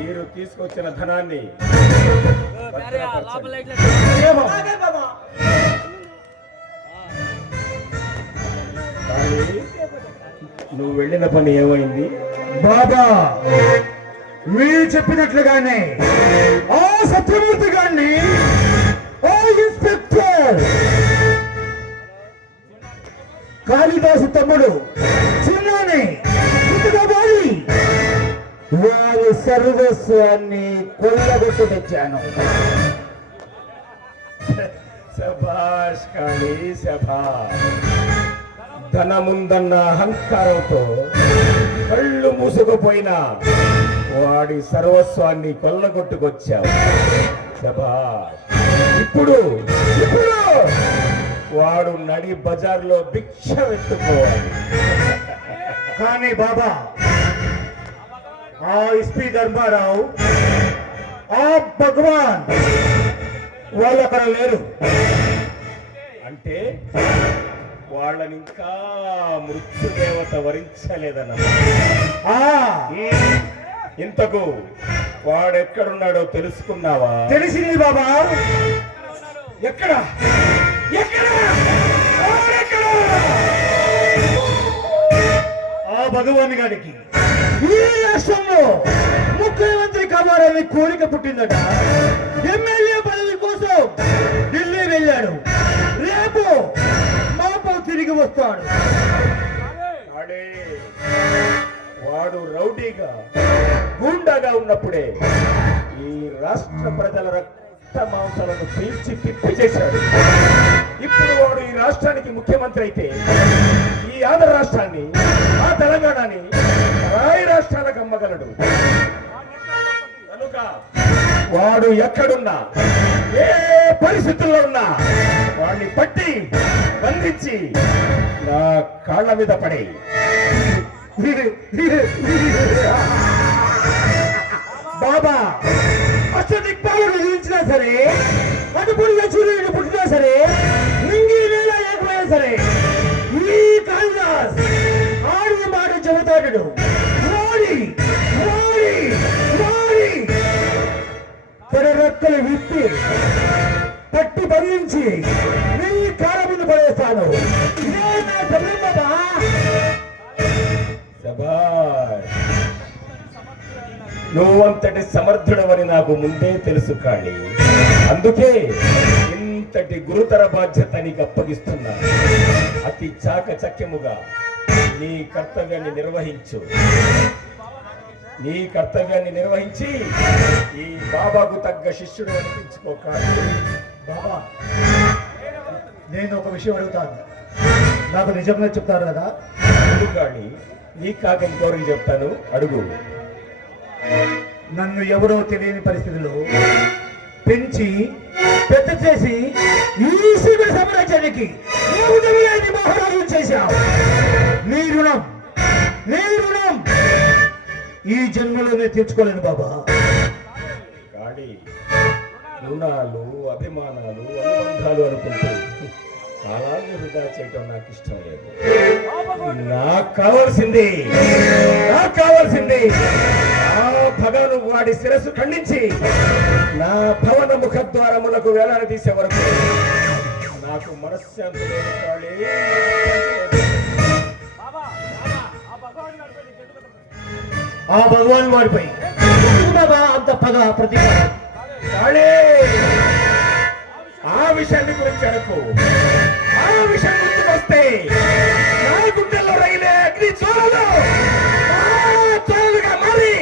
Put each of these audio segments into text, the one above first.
మీరు తీసుకొచ్చిన ధనాన్ని నువ్వు వెళ్ళిన పని ఏమైంది? బాబా మీరు చెప్పినట్లుగానే ఆ సత్యమూర్తి గారిని ఆ ఇన్స్పెక్టర్ కాళిదాసు తమ్ముడు వారి సర్వస్వాన్ని కొల్లగొట్టు తెచ్చాను. శభాష్ కాళీ శభాష్ ధనముందన్న అహంకారంతో కళ్ళు మూసుకుపోయిన వాడి సర్వస్వాన్ని కొల్లగొట్టుకొచ్చావు. శభాష్ ఇప్పుడు ఇప్పుడు వాడు నడి బజార్లో భిక్ష ఎత్తుకోవాలి కానీ బాబా ఎస్పి ధర్మారావు ఆ భగవాన్ వాళ్ళు అక్కడ లేరు. అంటే వాళ్ళని ఇంకా మృత్యుదేవత వరించలేదన్న ఆ. ఇంతకు వాడెక్కడున్నాడో తెలుసుకున్నావా? తెలిసింది బాబా. ఎక్కడ? ఎక్కడ? ఆ భగవాన్ గారికి. ఈ రాష్ట్రంలో ముఖ్యమంత్రి కావాలని కోరిక పుట్టిందట. ఎమ్మెల్యే పదవి కోసం ఢిల్లీ వెళ్ళాడు. రేపు మాపో తిరిగి వస్తాడు. వాడు రౌడీగా గుండగా ఉన్నప్పుడే ఈ రాష్ట్ర ప్రజల రక్త మాంసాలను పీల్చి పిప్పి చేశాడు. ఇప్పుడు వాడు ఈ రాష్ట్రానికి ముఖ్యమంత్రి అయితే ఈ ఆంధ్ర రాష్ట్రాన్ని వాడు ఎక్కడున్నా ఏ పరిస్థితుల్లో ఉన్నా వాడిని పట్టి బంధించి నా కాళ్ళ మీద పడే. బాబా అష్టదిక్పాలను నిలిచినా సరే అటుపుడిగా సూర్యుడు పుట్టినా సరే నింగి నేల లేకపోయినా సరే ఈ కాళిదాస్ ఆడి మాట చెబుతాడు. రెక్కలు విప్పి పట్టి భరించి నీ కాళ్ళ పడేస్తాను. ఇదే నా సమయం నువ్వంతటి సమర్థుడవని నాకు ముందే తెలుసు కాళీ. అందుకే ఇంతటి గురుతర బాధ్యత నీకు అప్పగిస్తున్నా. అతి చాకచక్యముగా నీ కర్తవ్యాన్ని నిర్వహించు. నీ కర్తవ్యాన్ని నిర్వహించి ఈ బాబాకు తగ్గ శిష్యుడు అనిపించుకో కాళీ బాబా నేను ఒక విషయం అడుగుతాను. నాకు నిజంగా చెప్తారు కదా? కాళీ నీ కాక ఇంకోరికి చెప్తాను అడుగు. నన్ను ఎవరో తెలియని పరిస్థితిలో పెంచి పెద్ద చేసి ఈ సామ్రాజ్యానికి మహారాజు చేశావు. నీ రుణం నీ రుణం. ఈ జన్మలోనే తీర్చుకోలేను బాబా. కాడి రుణాలు అభిమానాలు అనుబంధాలు అనుకుంటూ కాలాన్ని వృధా చేయటం నాకు ఇష్టం లేదు. నాకు కావాల్సింది నాకు కావాల్సింది ఆ భగవను వాడి శిరస్సు ఖండించి నా భవన ముఖద్వారములకు వేలాడ తీసే వరకు నాకు మనశ్శాంతి లేదు ఆ భగవాన్ వాడిపై అంత పగ కాళీ, ఆ విషయాన్ని గురించి అడకు. ఆ విషయం గుర్తుకొస్తే నా గుండెల్లో రగిలే అగ్ని చోరలు చోరలుగా మారి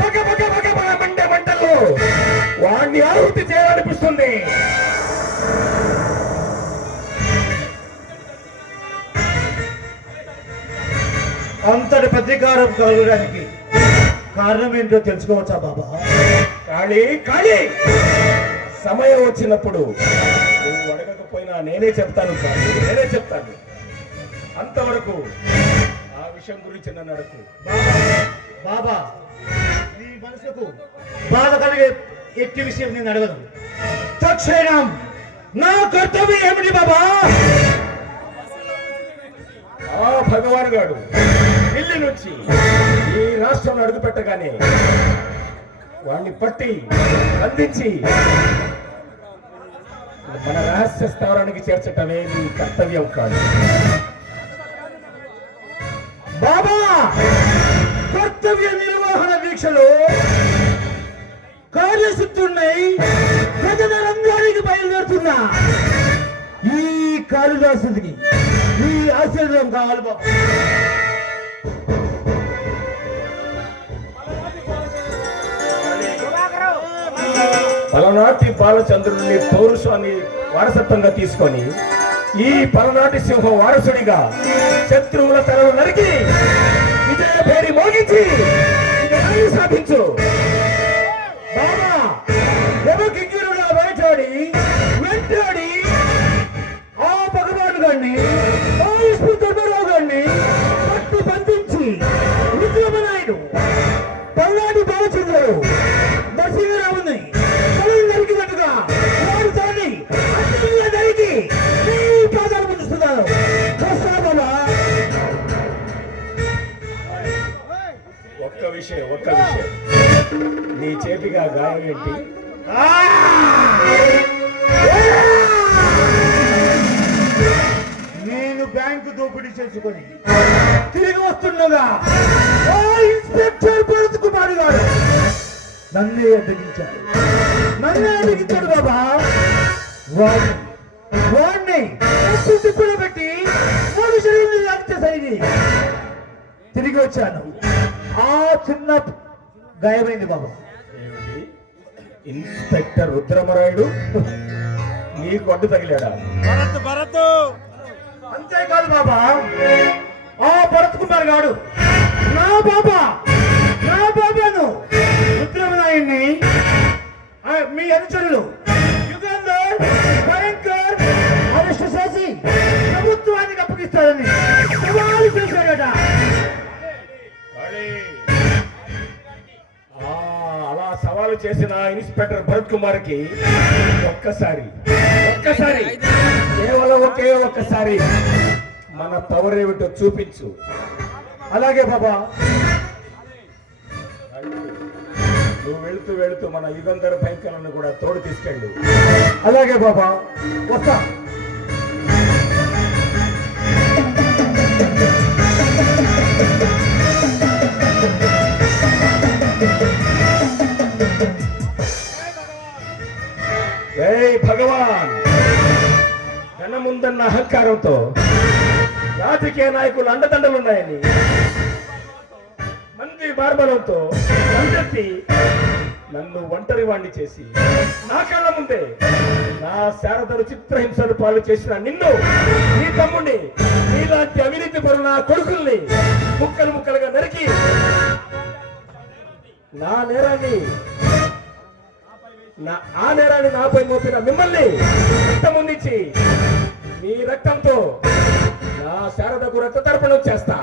పగ పగ పగ పగ మండే మంటలు వాడిని ఆహుతి చేయాలనిపిస్తుంది. అంతటి ప్రతీకారం కలగడానికి కారణం ఏంటో తెలుసుకోవచ్చా బాబా? కాళీ కాళీ! సమయం వచ్చినప్పుడు నువ్వు అడగకపోయినా నేనే చెప్తాను కాళీ నేనే చెప్తాను. అంతవరకు ఆ విషయం గురించి నన్ను అడకు బాబా నీ మనసుకు బాధ కలిగే ఎట్టి విషయం నేను అడగను. తక్షణం నా కర్తవ్యం ఏమిటి బాబా? ఆ భగవాన్ గాడు ఢిల్లీ నుంచి ఈ రాష్ట్రంలో అడుగు పెట్టగానే వాణ్ణి పట్టి అందించి మన రహస్య స్థావరానికి చేర్చటమే మీ కర్తవ్యం కాదు. పలనాటి బాలచంద్రుడిని పౌరుషాన్ని వారసత్వంగా తీసుకొని ఈ పలనాటి సింహం వారసుడిగా శత్రువుల తలలు నరికి విజయ పేరి మోగించి సాధించు. చేసుకొని తిరిగి వస్తుండగా ఆ ఇన్స్పెక్టర్ భరత్ కుమార్ గారు నన్నే అడ్డగించాడు నన్నే అడ్డగించాడు బాబా. వాడిని వాడిని ఉప్పు తిప్పులో పెట్టి మూడు శరీరం చేసేది తిరిగి వచ్చాను. ఆ చిన్న గాయమైంది బాబా? ఇన్స్పెక్టర్ రుద్రమరాయుడు నీకు అడ్డు తగిలాడా? అంతేకాదు బాబా. ఆ భరత్ కుమార్ గాడు. నా బాబా. నా బాబాను. రుద్రమనాయుణ్ణి. మీ అనుచరులు. యుగంధర్ భయంకర్ అరెస్ట్ చేసి ప్రభుత్వానికి అప్పగిస్తారని సవాలు చేశాడట ఆ, అలా సవాలు చేసిన ఇన్స్పెక్టర్ భరత్ కుమార్కి ఒక్కసారి ఒక్కసారి. కేవలం ఒకే ఒక్కసారి మన పవర్ ఏమిటో చూపించు. అలాగే బాబా. నువ్వు వెళుతూ వెళుతూ మన యుగంధర భయంకరాన్ని కూడా తోడు తీసుకెళ్ళు అలాగే బాబా. వస్తా. ఏయ్ భగవాన్. ధనముందన్న అహంకారంతో రాజకీయ నాయకులు అండదండలున్నాయని మంది బార్బలంతో అందెత్తి నన్ను ఒంటరి వాణ్ణి చేసి నా కళ్ళ ముందే నా శారదను చిత్రహింసలు పాలు చేసిన నిన్ను నీ తమ్ముడిని నీలాంటి అవినీతి పరుల కొడుకుల్ని ముక్కలు ముక్కలుగా నరికి నా నేరాన్ని నా ఆ నేరాన్ని నాపై మోపిన మిమ్మల్ని రక్తముందించి మీ రక్తంతో నా శారదకు రక్త తర్పణం చేస్తా